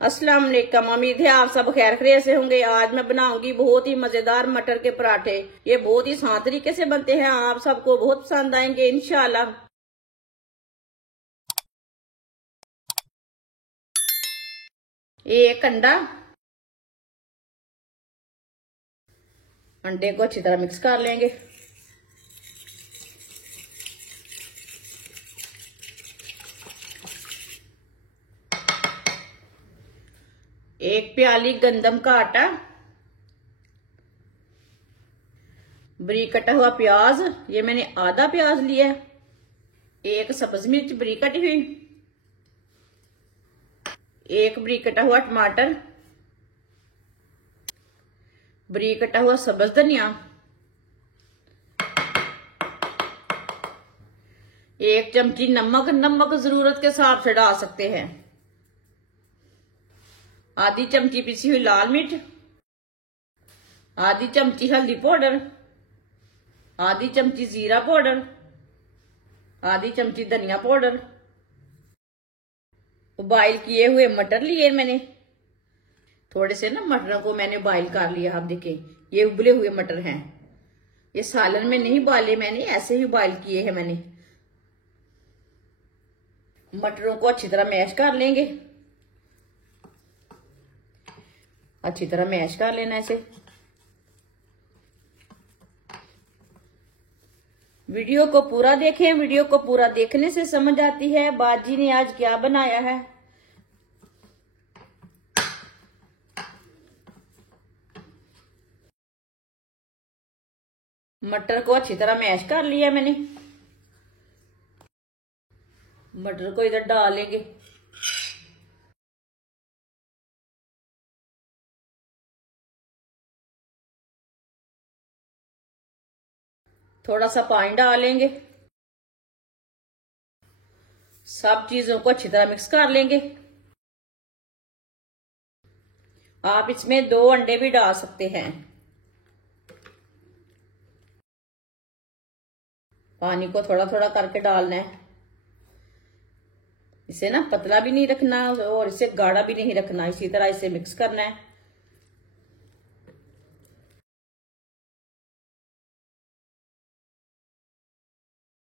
अस्सलाम वालेकुम। उम्मीद है आप सब खैर खैरियत से होंगे। आज मैं बनाऊंगी बहुत ही मजेदार मटर के पराठे। ये बहुत ही आसान तरीके से बनते हैं, आप सबको बहुत पसंद आएंगे इंशाल्लाह। एक अंडे को अच्छी तरह मिक्स कर लेंगे। एक प्याली गंदम का आटा, बारीक कटा हुआ प्याज, ये मैंने आधा प्याज लिया है। एक सब्ज मिर्च बारीक कटी हुई, एक बारीक कटा हुआ टमाटर, बारीक कटा हुआ सब्ज धनिया, एक चमची नमक। नमक जरूरत के हिसाब से डाल सकते हैं। आधी चमची पिसी हुई लाल मिर्च, आधी चमची हल्दी पाउडर, आधी चमची जीरा पाउडर, आधी चमची धनिया पाउडर। बॉईल किए हुए मटर लिए मैंने। थोड़े से ना मटरों को मैंने बॉईल कर लिया। आप देखिए ये उबले हुए मटर हैं। ये सालन में नहीं बाले मैंने, ऐसे ही बॉईल किए हैं मैंने। मटरों को अच्छी तरह मैश कर लेंगे। अच्छी तरह मैश कर लेना इसे। वीडियो को पूरा देखें। वीडियो को पूरा देखने से समझ आती है बाजी ने आज क्या बनाया है। मटर को अच्छी तरह मैश कर लिया मैंने। मटर को इधर डालेंगे। थोड़ा सा पानी डालेंगे। सब चीजों को अच्छी तरह मिक्स कर लेंगे। आप इसमें 2 अंडे भी डाल सकते हैं। पानी को थोड़ा थोड़ा करके डालना है। इसे ना पतला भी नहीं रखना और इसे गाढ़ा भी नहीं रखना। इसी तरह इसे मिक्स करना है।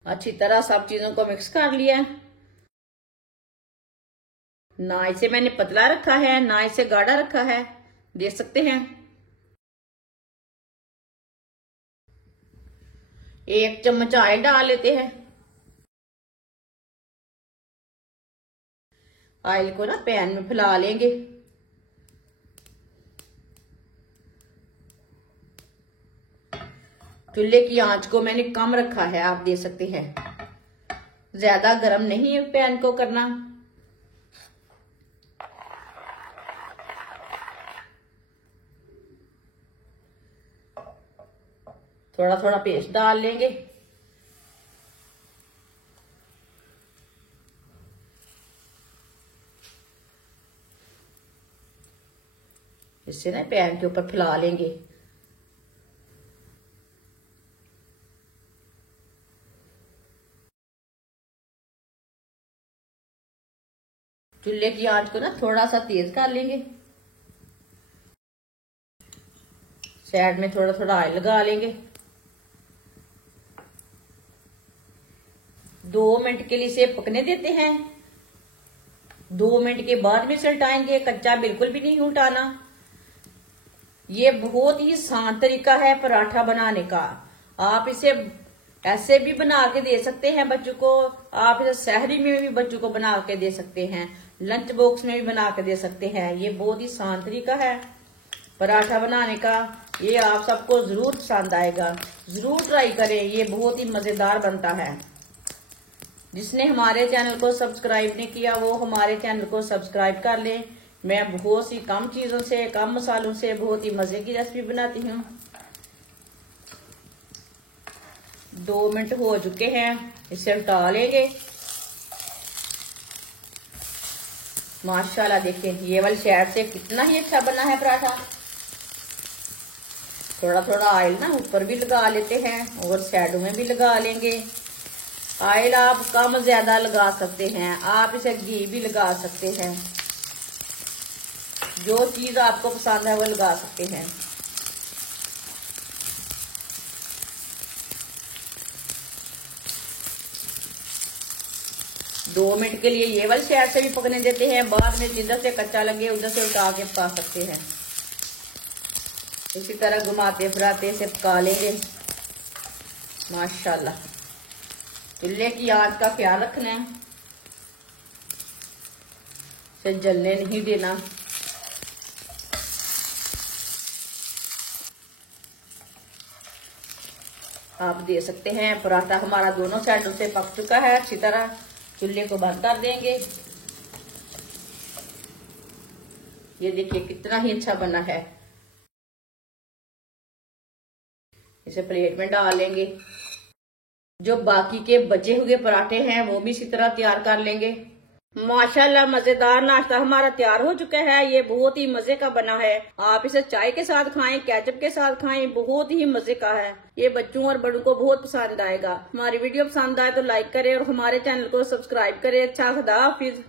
अच्छी तरह सब चीजों को मिक्स कर लिया। ना इसे मैंने पतला रखा है ना इसे गाढ़ा रखा है, देख सकते हैं। एक चम्मच ऑयल डाल लेते हैं। ऑयल को ना पैन में फैला लेंगे। चूल्हे की आंच को मैंने कम रखा है, आप देख सकते हैं। ज्यादा गर्म नहीं है पैन को करना। थोड़ा थोड़ा पेस्ट डाल लेंगे। इससे ना पैन के ऊपर फैला लेंगे। चूल्हे की आंच को ना थोड़ा सा तेज कर लेंगे। साइड में थोड़ा थोड़ा ऑयल लगा लेंगे। 2 मिनट के लिए इसे पकने देते हैं। 2 मिनट के बाद में इसे उल्टाएंगे। कच्चा बिल्कुल भी नहीं उल्टाना। ये बहुत ही आसान तरीका है पराठा बनाने का। आप इसे ऐसे भी बना के दे सकते हैं बच्चों को। आप इसे सहरी में भी बच्चों को बना के दे सकते हैं। लंच बॉक्स में भी बना के दे सकते हैं। ये बहुत ही आसान तरीका है पराठा बनाने का। ये आप सबको जरूर पसंद आएगा। जरूर ट्राई करें। ये बहुत ही मजेदार बनता है। जिसने हमारे चैनल को सब्सक्राइब नहीं किया वो हमारे चैनल को सब्सक्राइब कर लें। मैं बहुत सी कम चीजों से, कम मसालों से बहुत ही मजे की रेसिपी बनाती हूँ। 2 मिनट हो चुके हैं। इसे उल्टा लेंगे। माशाल्लाह देखिए ये वाली साइड से कितना ही अच्छा बना है पराठा। थोड़ा थोड़ा ऑयल ना ऊपर भी लगा लेते हैं और साइडों में भी लगा लेंगे। ऑयल आप कम ज्यादा लगा सकते हैं। आप इसे घी भी लगा सकते हैं। जो चीज आपको पसंद है वो लगा सकते हैं। दो मिनट के लिए ये वाली साइड से भी पकने देते हैं। बाद में जिधर से कच्चा लगे उधर से उठा के पका सकते हैं। इसी तरह घुमाते फिराते इसे पका लेंगे माशाल्लाह। चूल्हे की आंच का ख्याल रखना है, इसे जलने नहीं देना। आप दे सकते हैं पराठा हमारा दोनों साइडों से पक चुका है अच्छी तरह। चूल्हे को बंद कर देंगे। ये देखिए कितना ही अच्छा बना है। इसे प्लेट में डाल लेंगे। जो बाकी के बचे हुए पराठे हैं वो भी इसी तरह तैयार कर लेंगे। माशाल्लाह मजेदार नाश्ता हमारा तैयार हो चुका है। ये बहुत ही मजे का बना है। आप इसे चाय के साथ खाएं, केचप के साथ खाएं, बहुत ही मजे का है। ये बच्चों और बड़ों को बहुत पसंद आएगा। हमारी वीडियो पसंद आए तो लाइक करें और हमारे चैनल को सब्सक्राइब करें। अच्छा खुदा हाफिज।